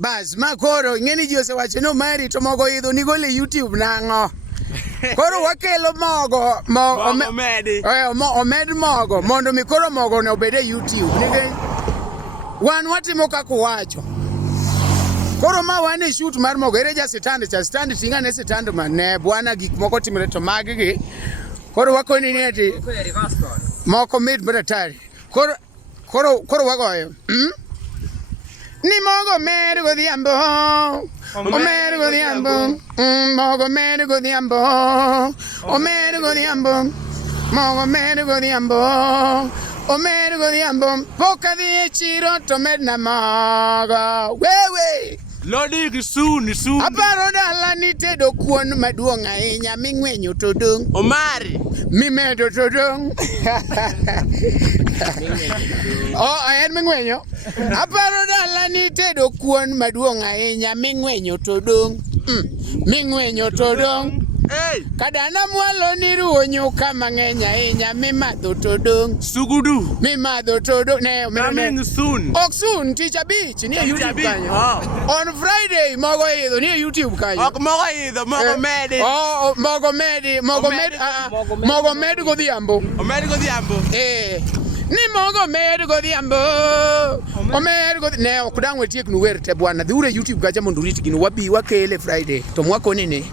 Bas makoro ng'eni ji osewacho ni Omari to mogo idho ni gole YouTube nang'o. Koro wakelo mogo omed mogo mondo mi koro mogo ne obed e YouTube nikech wan watimo kaka wacho. Koro ma wan e shoot mar mogo ere ja stand tinga ne stand mane bwana gik moko timre to magi gi. Koro wakoni ni ati moko mid bratari. Koro wagoyo. Ni mogo mer godhiambo, omer godhiambo, mogo mer godhiambo, omer godhiambo, mogo mer godhiambo, omer godhiambo, pok adhi e chiro to medna mogo, wewe. Lodi soon. Aparo dala ni tedo kuon maduong' ahinya ming'wenyo to dong'. Omari. Mimedo to dong'. En ming'wenyo. Aparo dala ni tedo kuon maduong' ahinya ming'wenyo to dong'. Ming'wenyo to dong'. Kadana mwalo ni ruonyo kama ng'eny ahinya mimadho to dong'. Sugudu. Mimadho to dong'. Coming soon. Ok soon, tich abich ni YouTube kanyo. On Friday mogo idho ni YouTube kanyo. Ok mogo idho, mogo medi. Mogo med godhiambo. Omed godhiambo. Ni mogo med godhiambo. Omed godhiambo. Ne ok dang' watiek nu wer te bwana. Dhiure YouTube kacha mondo urit gino wabi wakele Friday. To mwakoni ni.